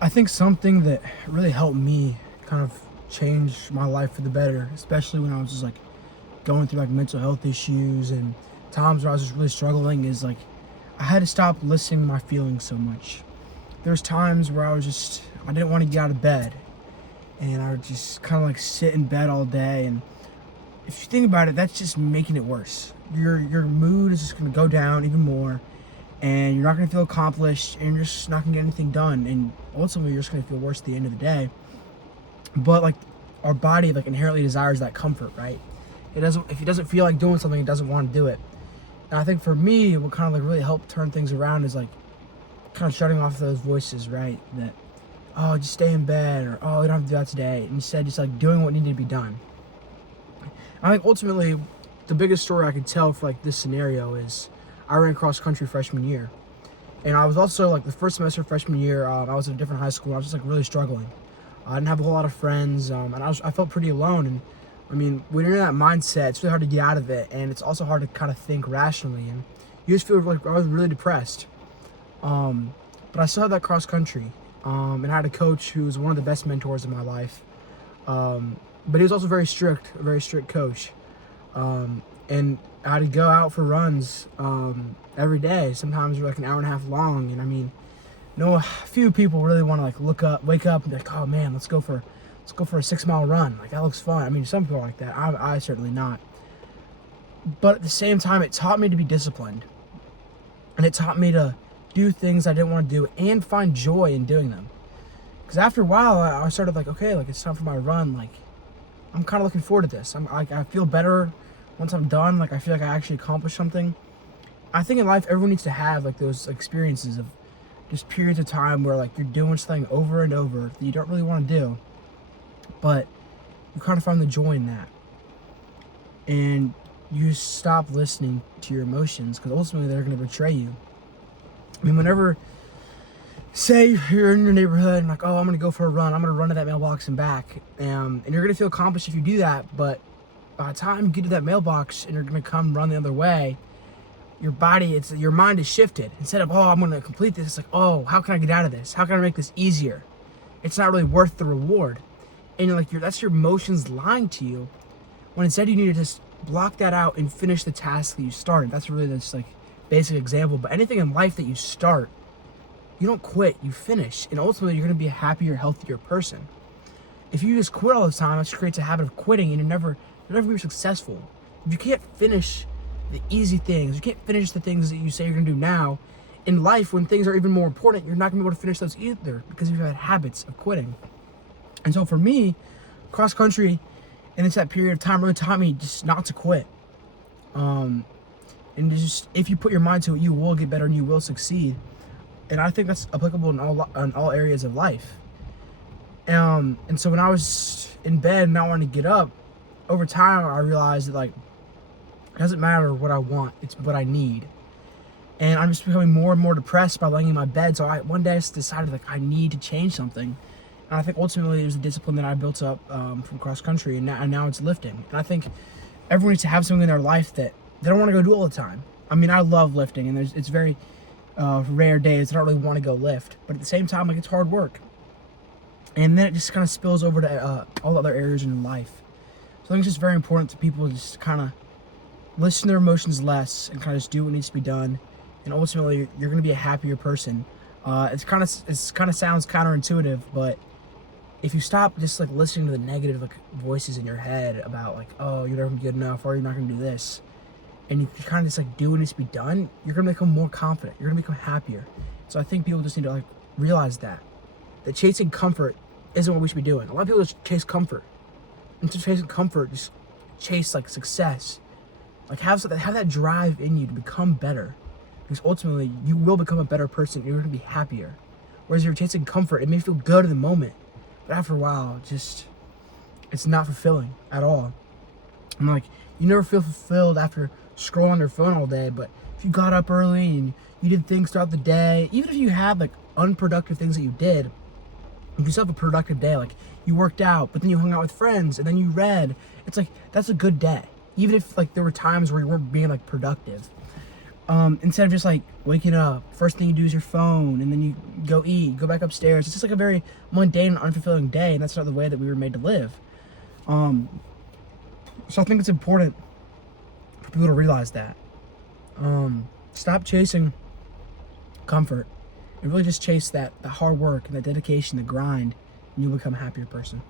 I think something that really helped me kind of change my life for the better, especially when I was just like going through like mental health issues and times where I was just really struggling, is like I had to stop listening to my feelings so much. There's times where I didn't want to get out of bed, and I would just kind of like sit in bed all day. And if you think about it, that's just making it worse. Your mood is just gonna go down even more, and you're not gonna feel accomplished, and you're just not gonna get anything done. And ultimately, you're just gonna feel worse at the end of the day. But like our body like inherently desires that comfort, right? It doesn't If it doesn't feel like doing something, it doesn't want to do it. And I think for me, what kind of like really helped turn things around is like kind of shutting off those voices, right? That, oh, just stay in bed, or oh, we don't have to do that today. Instead, just like doing what needed to be done. I think ultimately, the biggest story I could tell for like this scenario is I ran cross country freshman year, and I was also like the first semester of freshman year. I was at a different high school. I was just like really struggling. I didn't have a whole lot of friends, and I felt pretty alone. And I mean, when you're in that mindset, it's really hard to get out of it, and it's also hard to kind of think rationally. And you just feel like I was really depressed. But I still had that cross country, and I had a coach who was one of the best mentors in my life. But he was also a very strict coach. And I had to go out for runs every day. Sometimes they're like an hour and a half long. And I mean, few people really want to like wake up and be like, oh man, let's go for a 6 mile run. Like that looks fun. I mean, some people are like that. I certainly not. But at the same time, it taught me to be disciplined, and it taught me to do things I didn't want to do and find joy in doing them. Because after a while, I started like, okay, like it's time for my run. Like I'm kind of looking forward to this. I feel better once I'm done. Like I feel like I actually accomplished something. I think in life, everyone needs to have like those experiences of just periods of time where like you're doing something over and over that you don't really want to do, but you kind of find the joy in that, and you stop listening to your emotions because ultimately they're going to betray you. I mean, whenever, say you're in your neighborhood and like, oh, I'm going to go for a run. I'm going to run to that mailbox and back. And you're going to feel accomplished if you do that. But by the time you get to that mailbox and you're going to come run the other way, your mind is shifted. Instead of, oh, I'm going to complete this, it's like, oh, how can I get out of this? How can I make this easier? It's not really worth the reward. And you're like, that's your emotions lying to you, when instead you need to just block that out and finish the task that you started. That's really just like basic example. But anything in life that you start, you don't quit, you finish. And ultimately you're going to be a happier, healthier person. If you just quit all the time, it creates a habit of quitting, and you're never be successful. If you can't finish the easy things, you can't finish the things that you say you're going to do now in life, when things are even more important, you're not going to be able to finish those either, because you've had habits of quitting. And so for me, cross country, and it's that period of time, really taught me just not to quit. And just, if you put your mind to it, you will get better and you will succeed. And I think that's applicable in all areas of life. And so when I was in bed and not wanting to get up, over time I realized that like it doesn't matter what I want, it's what I need. And I'm just becoming more and more depressed by laying in my bed. So one day I just decided like I need to change something. And I think ultimately it was a discipline that I built up from cross country, and now it's lifting. And I think everyone needs to have something in their life that they don't want to go do all the time. I mean, I love lifting, and it's very rare days that I don't really want to go lift. But at the same time, like it's hard work. And then it just kind of spills over to all other areas in life. So I think it's just very important to people to just kind of listen to their emotions less and kind of just do what needs to be done. And ultimately, you're going to be a happier person. It's kind of sounds counterintuitive, but if you stop just like listening to the negative like voices in your head about like, oh, you're never good enough, or you're not gonna do this, and you kind of just like do what needs to be done, you're gonna become more confident. You're gonna become happier. So I think people just need to like realize that chasing comfort isn't what we should be doing. A lot of people just chase comfort. Instead of chasing comfort, just chase like success. Like have that drive in you to become better, because ultimately you will become a better person. You're gonna be happier. Whereas if you're chasing comfort, it may feel good in the moment, but after a while, it's not fulfilling at all. I'm like, you never feel fulfilled after scrolling your phone all day, but if you got up early and you did things throughout the day, even if you had like unproductive things that you did, if you still have a productive day, like you worked out, but then you hung out with friends and then you read, it's like, that's a good day. Even if like there were times where you weren't being like productive. instead of just like waking up, first thing you do is your phone, and then you go eat, go back upstairs. It's just like a very mundane and unfulfilling day, and that's not the way that we were made to live. So I think it's important for people to realize that. Stop chasing comfort and really just chase that hard work and that dedication, the grind, and you'll become a happier person.